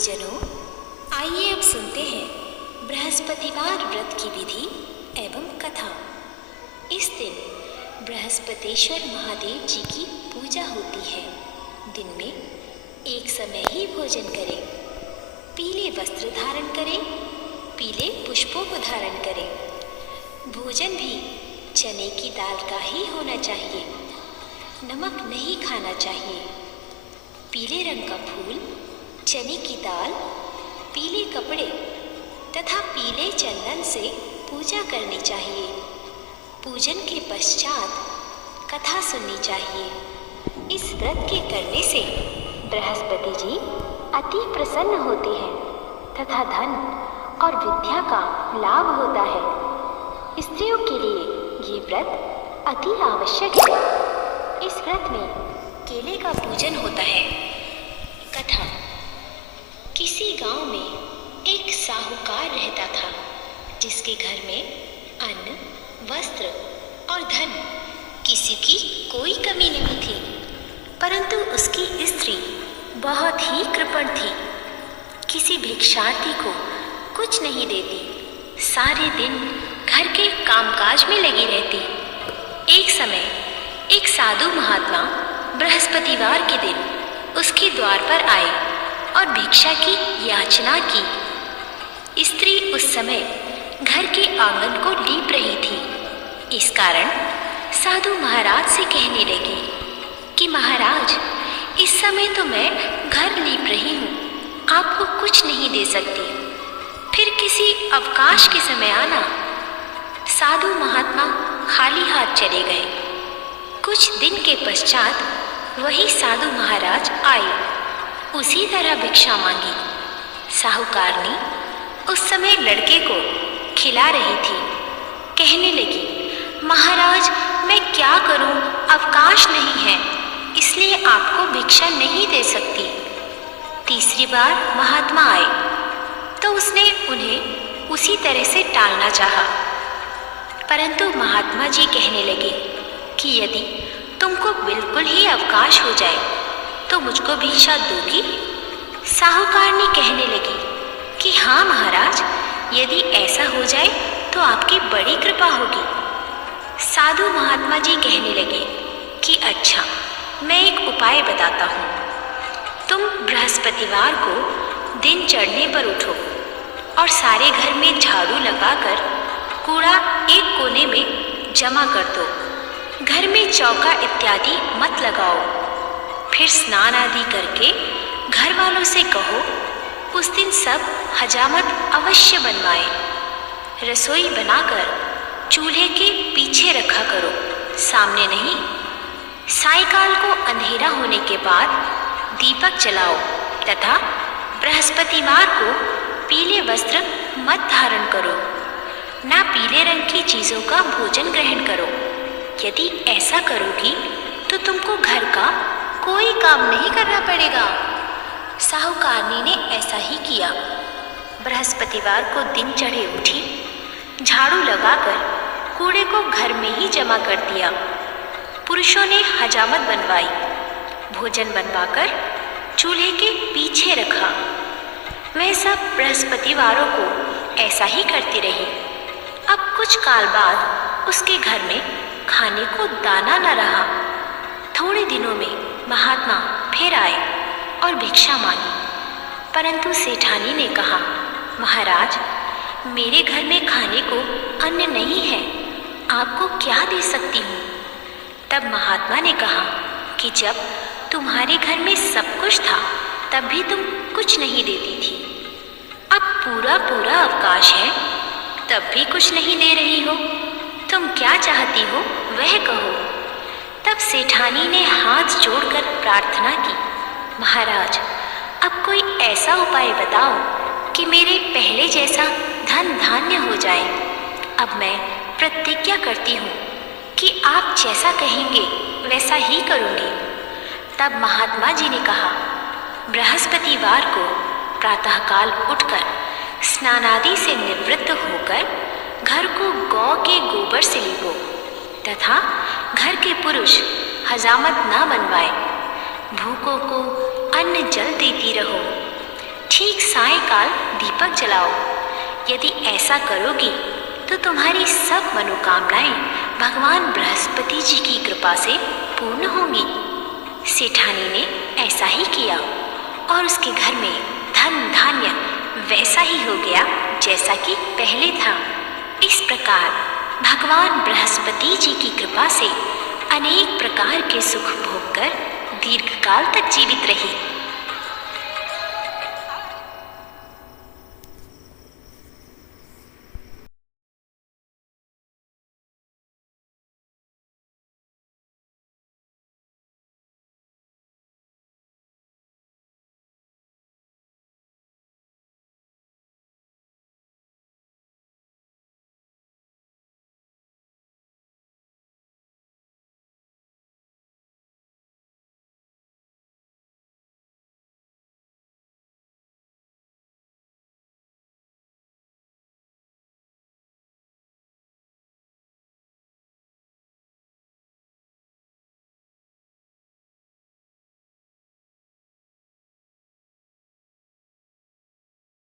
गुरुजनों, आइए अब सुनते हैं बृहस्पतिवार व्रत की विधि एवं कथा। इस दिन बृहस्पतिश्वर महादेव जी की पूजा होती है। दिन में एक समय ही भोजन करें, पीले वस्त्र धारण करें, पीले पुष्पों को धारण करें। भोजन भी चने की दाल का ही होना चाहिए, नमक नहीं खाना चाहिए। पीले रंग का फूल, चने की दाल, पीले कपड़े तथा पीले चंदन से पूजा करनी चाहिए। पूजन के पश्चात कथा सुननी चाहिए। इस व्रत के करने से बृहस्पति जी अति प्रसन्न होते हैं तथा धन और विद्या का लाभ होता है। स्त्रियों के लिए ये व्रत अति आवश्यक है। इस व्रत में केले का पूजन होता है। कथा। किसी गांव में एक साहूकार रहता था, जिसके घर में अन्न, वस्त्र और धन किसी की कोई कमी नहीं थी। परंतु उसकी स्त्री बहुत ही कृपण थी। किसी भिक्षार्थी को कुछ नहीं देती, सारे दिन घर के कामकाज में लगी रहती। एक समय एक साधु महात्मा बृहस्पतिवार के दिन उसके द्वार पर आए और भिक्षा की याचना की। स्त्री उस समय घर के आंगन को लीप रही थी। इस कारण साधु महाराज से कहने लगी कि महाराज, इस समय तो मैं घर लीप रही हूँ, आपको कुछ नहीं दे सकती, फिर किसी अवकाश के समय आना। साधु महात्मा खाली हाथ चले गए। कुछ दिन के पश्चात वही साधु महाराज आए, उसी तरह भिक्षा मांगी। साहूकारनी उस समय लड़के को खिला रही थी। कहने लगी, महाराज मैं क्या करूं, अवकाश नहीं है, इसलिए आपको भिक्षा नहीं दे सकती। तीसरी बार महात्मा आए तो उसने उन्हें उसी तरह से टालना चाहा, परंतु महात्मा जी कहने लगे कि यदि तुमको बिल्कुल ही अवकाश हो जाए तो मुझको भिक्षा दोगी? साहूकारनी कहने लगी कि हाँ महाराज, यदि ऐसा हो जाए तो आपकी बड़ी कृपा होगी। साधु महात्मा जी कहने लगे कि अच्छा, मैं एक उपाय बताता हूँ। तुम बृहस्पतिवार को दिन चढ़ने पर उठो और सारे घर में झाड़ू लगाकर कूड़ा एक कोने में जमा कर दो। घर में चौका इत्यादि मत लगाओ। फिर स्नान आदि करके घर वालों से कहो उस दिन सब हजामत अवश्य बनवाएं। रसोई बनाकर चूल्हे के पीछे रखा करो, सामने नहीं। सायंकाल को अंधेरा होने के बाद दीपक जलाओ तथा बृहस्पतिवार को पीले वस्त्र मत धारण करो, ना पीले रंग की चीज़ों का भोजन ग्रहण करो। यदि ऐसा करोगी तो तुमको घर का कोई काम नहीं करना पड़ेगा। साहूकारनी ने ऐसा ही किया। बृहस्पतिवार को दिन चढ़े उठी, झाड़ू लगाकर कूड़े को घर में ही जमा कर दिया। पुरुषों ने हजामत बनवाई, भोजन बनवाकर चूल्हे के पीछे रखा। वह सब बृहस्पतिवारों को ऐसा ही करती रही। अब कुछ काल बाद उसके घर में खाने को दाना न रहा। थोड़े दिनों में महात्मा फिर आए और भिक्षा मांगी, परंतु सेठानी ने कहा, महाराज मेरे घर में खाने को अन्न नहीं है, आपको क्या दे सकती हूँ? तब महात्मा ने कहा कि जब तुम्हारे घर में सब कुछ था तब भी तुम कुछ नहीं देती थी, अब पूरा पूरा अवकाश है तब भी कुछ नहीं दे रही हो। तुम क्या चाहती हो वह कहो। तब सेठानी ने हाथ जोड़कर प्रार्थना की, महाराज अब कोई ऐसा उपाय बताओ कि मेरे पहले जैसा धन धान्य हो जाए। अब मैं प्रतिज्ञा करती हूँ कि आप जैसा कहेंगे वैसा ही करूँगी। तब महात्मा जी ने कहा, बृहस्पतिवार को प्रातःकाल उठकर स्नानादि से निवृत्त होकर घर को गौ के गोबर से लीपो तथा घर के पुरुष हजामत न बनवाए। भूखों को अन्न जल देती रहो। ठीक सायंकाल दीपक जलाओ। यदि ऐसा करोगी तो तुम्हारी सब मनोकामनाएं भगवान बृहस्पति जी की कृपा से पूर्ण होंगी। सेठानी ने ऐसा ही किया और उसके घर में धन धान्य वैसा ही हो गया जैसा कि पहले था। इस प्रकार भगवान बृहस्पति जी की कृपा से अनेक प्रकार के सुख भोग कर दीर्घकाल तक जीवित रही।